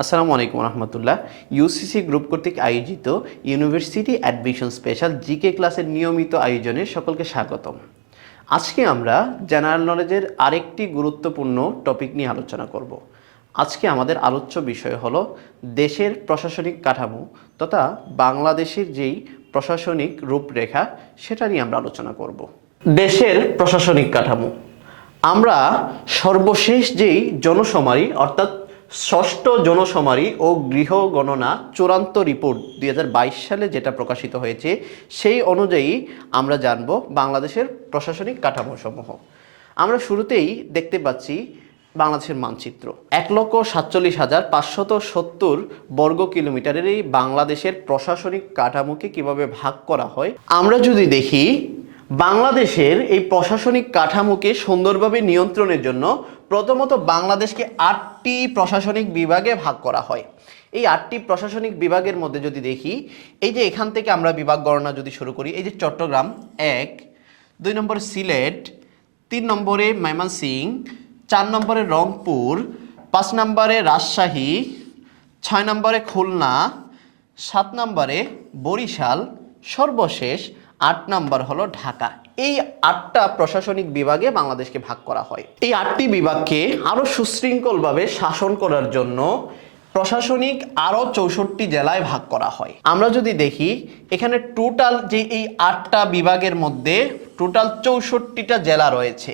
আসসালামু আলাইকুম রহমতুল্লাহ। UCC group কর্তৃক আয়োজিত ইউনিভার্সিটি অ্যাডমিশন স্পেশাল জিকে ক্লাসের নিয়মিত আয়োজনে সকলকে স্বাগতম। আজকে আমরা জেনারেল নলেজের আরেকটি গুরুত্বপূর্ণ টপিক নিয়ে আলোচনা করব। আজকে আমাদের আলোচ্য বিষয় হলো দেশের প্রশাসনিক কাঠামো তথা বাংলাদেশের যেই প্রশাসনিক রূপরেখা সেটা নিয়ে আমরা আলোচনা করব। দেশের প্রশাসনিক কাঠামো, আমরা সর্বশেষ যেই জনশুমারি অর্থাৎ ষষ্ঠ জনশুমারি ও গৃহ গণনা চূড়ান্ত রিপোর্ট 2022 সালে যেটা প্রকাশিত হয়েছে সেই অনুযায়ী আমরা জানব বাংলাদেশের প্রশাসনিক কাঠামোসমূহ। আমরা শুরুতেই দেখতে পাচ্ছি বাংলাদেশের মানচিত্র। 1,47,570 বর্গ কিলোমিটারের এই বাংলাদেশের প্রশাসনিক কাঠামোকে কিভাবে ভাগ করা হয়, আমরা যদি দেখি বাংলাদেশের এই প্রশাসনিক কাঠামোকে সুন্দরভাবে নিয়ন্ত্রণের জন্য প্রথমত বাংলাদেশকে 8টি প্রশাসনিক বিভাগে ভাগ করা হয়। এই 8টি প্রশাসনিক বিভাগের মধ্যে যদি দেখি, এই যে এখান থেকে আমরা বিভাগ গণনা যদি শুরু করি, এই যে চট্টগ্রাম 1, 2 নম্বরে সিলেট, 3 নম্বরে ময়মনসিংহ, 4 নম্বরে রংপুর, 5 নম্বরে রাজশাহী, 6 নম্বরে খুলনা, 7 নম্বরে বরিশাল, সর্বশেষ 8 নম্বর হলো ঢাকা। এই 8টা প্রশাসনিক বিভাগে বাংলাদেশকে ভাগ করা হয়। এই 8টি বিভাগকে আরো সুশৃঙ্খলভাবে শাসন করার জন্য প্রশাসনিক আরো 64 জেলায় ভাগ করা হয়। আমরা যদি দেখি এখানে টোটাল যে এই 8টা বিভাগের মধ্যে টোটাল 64টা জেলা রয়েছে।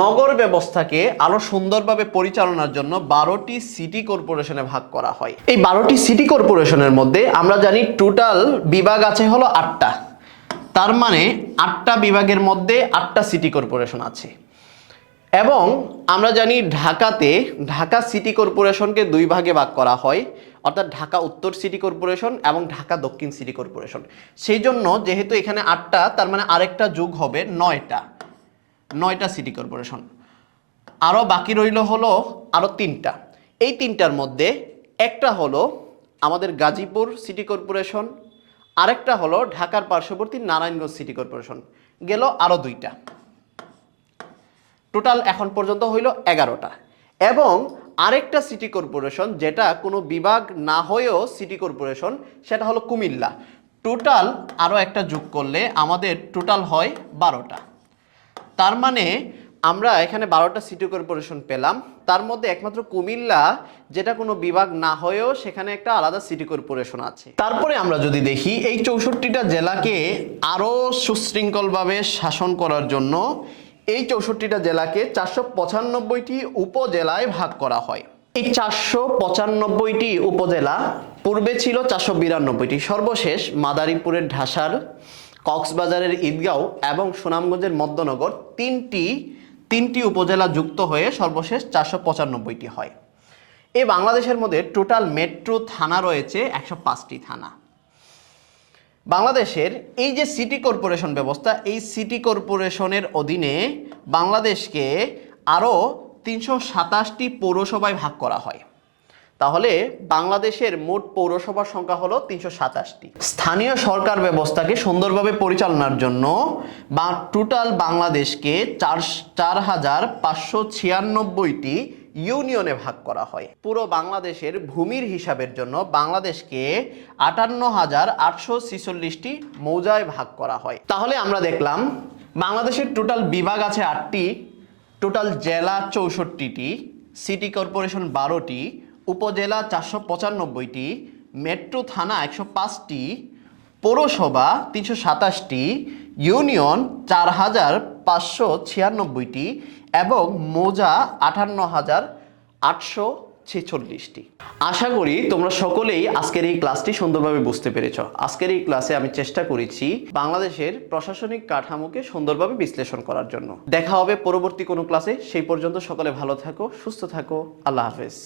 নগর ব্যবস্থাকে আরো সুন্দরভাবে পরিচালনার জন্য 12টি সিটি কর্পোরেশনে ভাগ করা হয়। এই 12টি সিটি কর্পোরেশনের মধ্যে আমরা জানি টোটাল বিভাগ আছে হলো 8টা, তার মানে 8টা বিভাগের মধ্যে 8টা সিটি কর্পোরেশন আছে। এবং আমরা জানি ঢাকা সিটি কর্পোরেশনকে 2 ভাগে ভাগ করা হয়, অর্থাৎ ঢাকা উত্তর সিটি কর্পোরেশন এবং ঢাকা দক্ষিণ সিটি কর্পোরেশন। সেই জন্য যেহেতু এখানে 8টা, তার মানে আরেকটা যোগ হবে 9টা সিটি কর্পোরেশন। আরও বাকি রইল হলো আরও 3টা। এই 3টার মধ্যে একটা হলো আমাদের গাজীপুর সিটি কর্পোরেশন, আরেকটা হলো ঢাকার পার্শ্ববর্তী নারায়ণগঞ্জ সিটি কর্পোরেশন। গেল আরও 2টা, টোটাল এখন পর্যন্ত হইল 11টা। এবং আরেকটা সিটি কর্পোরেশন যেটা কোনো বিভাগ না হয়েও সিটি কর্পোরেশন, সেটা হলো কুমিল্লা। টোটাল আরও একটা যোগ করলে আমাদের টোটাল হয় 12টা। তার মানে আমরা এখানে 12টা সিটি কর্পোরেশন পেলাম, তার মধ্যে একমাত্র কুমিল্লা যেটা কোনো বিভাগ না হয়েও সেখানে একটা আলাদা সিটি কর্পোরেশন আছে। তারপরে আমরা যদি দেখি এই 64টা জেলাকে আরো সুশৃঙ্খলভাবে শাসন করার জন্য এই 64টা জেলাকে 495টি উপজেলায় ভাগ করা হয়। এই 495টি উপজেলা পূর্বে ছিল 492টি, সর্বশেষ মাদারীপুরের ঢাসার, কক্সবাজারের ঈদগাঁও এবং সুনামগঞ্জের মধ্যনগর তিনটি উপজেলা যুক্ত হয়ে সর্বশেষ 495টি হয়। এই বাংলাদেশের মধ্যে টোটাল মেট্রো থানা রয়েছে 105টি থানা। বাংলাদেশের এই যে সিটি কর্পোরেশন ব্যবস্থা, এই সিটি কর্পোরেশনের অধীনে বাংলাদেশকে আরও 327টি পৌরসভায় ভাগ করা হয়। তাহলে বাংলাদেশের মোট পৌরসভার সংখ্যা হলো 327টি। স্থানীয় সরকার ব্যবস্থাকে সুন্দরভাবে পরিচালনার জন্য বা টোটাল বাংলাদেশকে 4,596টি ইউনিয়নে ভাগ করা হয়। পুরো বাংলাদেশের ভূমির হিসাবের জন্য বাংলাদেশকে 58,846টি মৌজায় ভাগ করা হয়। তাহলে আমরা দেখলাম বাংলাদেশের টোটাল বিভাগ আছে 8টি, টোটাল জেলা 64টি, সিটি কর্পোরেশন 12টি, উপজেলা 495টি, মেট্রো থানা 105টি, পৌরসভা 327টি, ইউনিয়ন 4,596টি এবং মৌজা 58,846টি। আশা করি তোমরা সকলেই আজকের এই ক্লাসটি সুন্দরভাবে বুঝতে পেরেছ। আজকের এই ক্লাসে আমি চেষ্টা করেছি বাংলাদেশের প্রশাসনিক কাঠামোকে সুন্দরভাবে বিশ্লেষণ করার জন্য। দেখা হবে পরবর্তী কোনো ক্লাসে। সেই পর্যন্ত সকলে ভালো থাকো, সুস্থ থাকো। আল্লাহ হাফেজ।